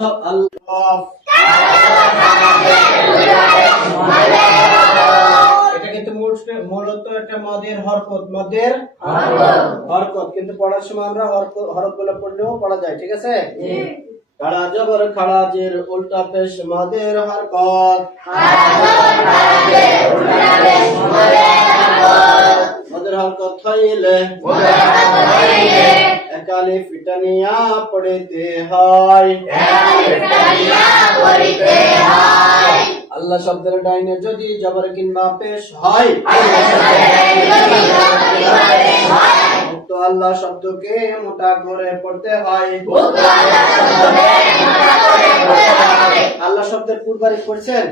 এটা কিন্তু মূলত একটা মদের হরকত, কিন্তু পড়ার সময় আমরা হরফ গুলো পড়লেও পড়া যায়, ঠিক আছে? খাড়া জবর খাড়া জের উল্টা পেশ মদের হরকত, মদের হরকত হইলে একালিফ টানিয়া পড়িতে হয়। আল্লাহ শব্দের ডাইনে যদি জবর কিংবা পেশ হয় তো আল্লাহ শব্দকে মোটা করে পড়তে হয়। আল্লাহ শব্দের পুর বারিক পড়ছেন?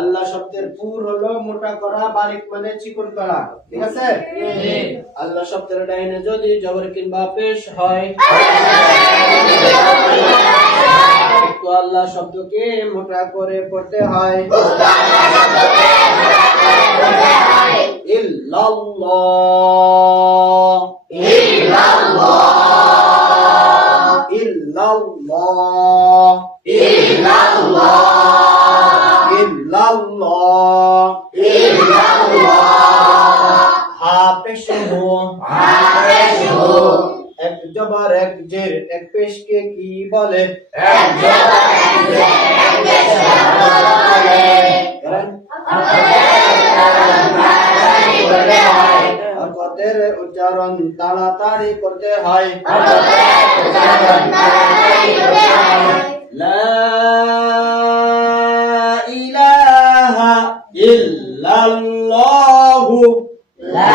আল্লাহ শব্দের পুর হলো মোটা করা, বারিক মানে চিকন করা, ঠিক আছে? আল্লাহ শব্দের ডাইনে যদি জবর কিংবা পেশ হয় তো আল্লাহ শব্দকে মোটা করে পড়তে হয়। ইল্লাল্লাহ, ইল্লাল্লাহ, ইল্লাল্লাহ, ইল্লাল্লাহ, ইল্লাল্লাহ। হা পেশ হো, এক জবর এক জের এক পেশকে কি বলে? এক জবর এক জের এক পেশকে বলে। হরকতের উচ্চারণ তাড়াতাড়ি করতে হয়। লা ইলাহা ইল্লাল্লাহু, লা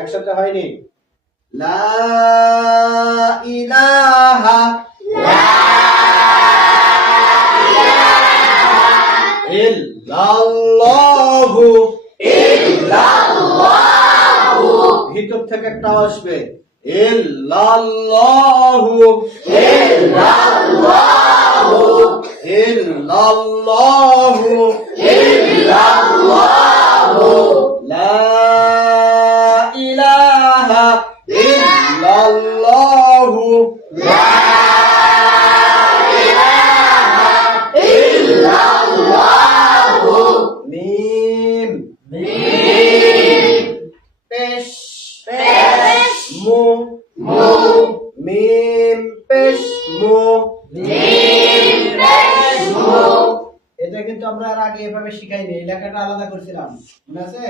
একসাথে হয়নি। লা ইলাহা ইল্লাল্লাহু, ভিতর থেকে একটা আসবে ইল্লাল্লাহু, ইল্লাল্লাহু, ইল্লাল্লাহু, ইল্লাল্লাহু। লা ইলাহা ইল্লাল্লাহু, লা ইলাহা ইল্লাল্লাহু। মিম, মিম পেশ, পেশ মু, মু মিম পেশ মু, মিম পেশ মু। এটা কিন্তু আমরা আর আগে এভাবে শিখাইনি, এই লেখাটা আলাদা করছিলাম, মনে আছে?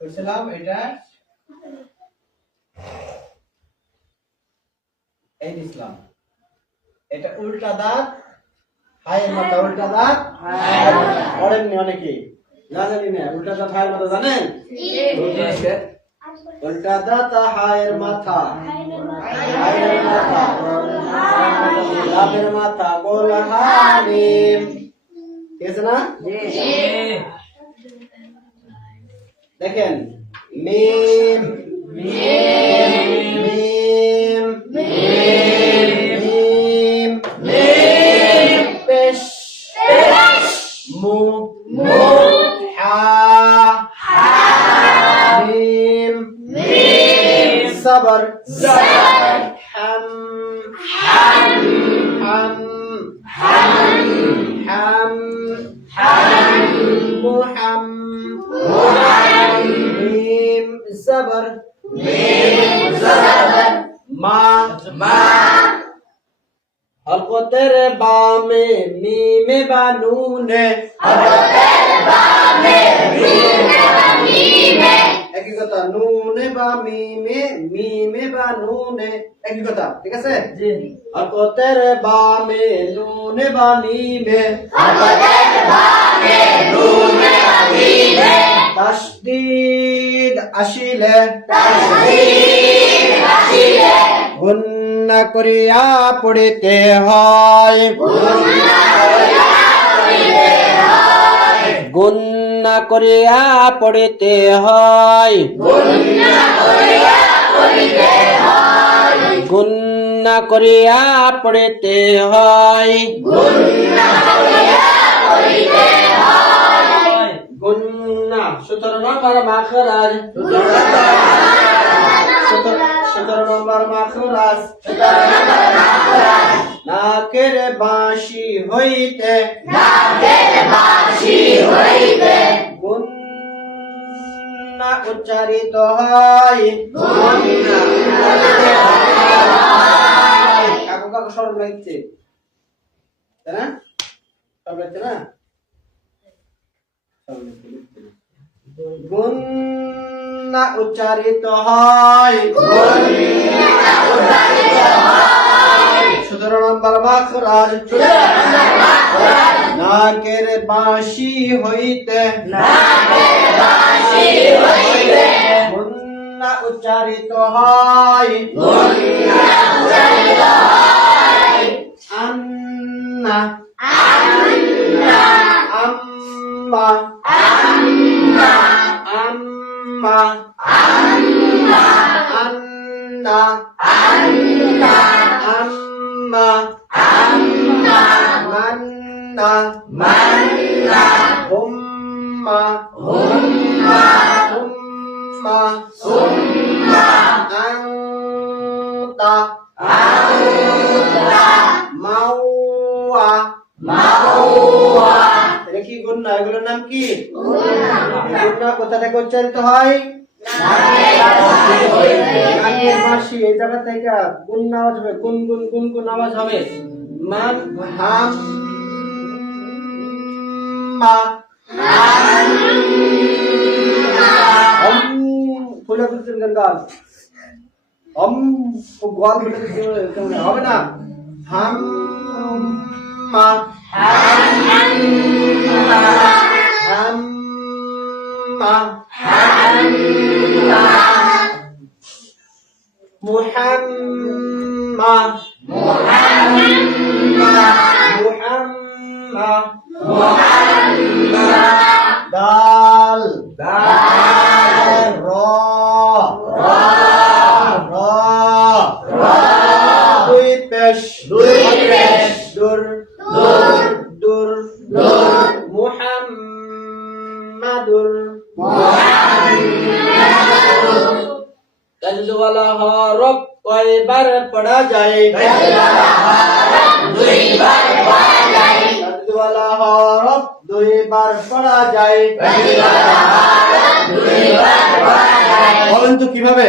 করছিলাম এটা এই দিছিলাম, এটা উল্টা দাঁত হায়ের মাথা, উল্টা দাঁত পড়েননি অনেকে, জানেনই না উল্টা দাঁত হায়ের মাথা জানেন? উল্টা দাঁত হায়ের মাথা, হায়ের মাথা লাভের মাথা গোল হামিম, ঠিক আছে না? দেখেন মিম, মিম, মিম, মিম পেশ, মু, হা, মিম, সবর, হাম, হাম, হাম, মুহাম, মিম সবর, মা, হরকতের বামে মিমে বা নুনে, একই কথা, নুনে বা মিমে, মিমে বা নুনে একই কথা, ঠিক আছে? হরকতের বামে নুনে বা মিমে, তাসদীদ আসিলে, গুন্না করিয়া পড়িতে হয়, গুন্না করিয়া পড়িতে হয়, গুন্না গুণনা করিয়া পড়িতে হয় গুণনা 17 নম্বর মাখরাজ 17 নম্বর মাখরাজ নাকের বাঁশি হইতে গুণনা উচ্চারিত হয় কাকু কাকু সরব লাগছে তাই না সরব লাগছে না গুণনা উচ্চারিত হয় 17 নম্বর মাখরাজ নাকের বাঁশি হইতে গুণনা উচ্চারিত হয় আন্না আম্মা আম্মা আন্না আম্মা মান্না হুম্মা আনতা মাওয়া এটা কি গুণনা এগুলোর নাম কি গুণনা কোথা থেকে উচ্চারিত হয় নাকের বাঁশি এই জায়গা থেকে গুণ আওয়াজ হবে গুন গুন গুন গুন আওয়াজ হবে মান হাম্মা ফুলে দিচ্ছেন গান গোয়াল হবে না হাম্মা হাম্মা মুহাম্মদ দাল র দুই পেশ দুর মুহাম্মাদুর তাজদ ওয়ালা হরফ কয়বার পড়া যায় তাজদ ওয়ালা হরফ দুইবার পড়া যায় বলেন তো কিভাবে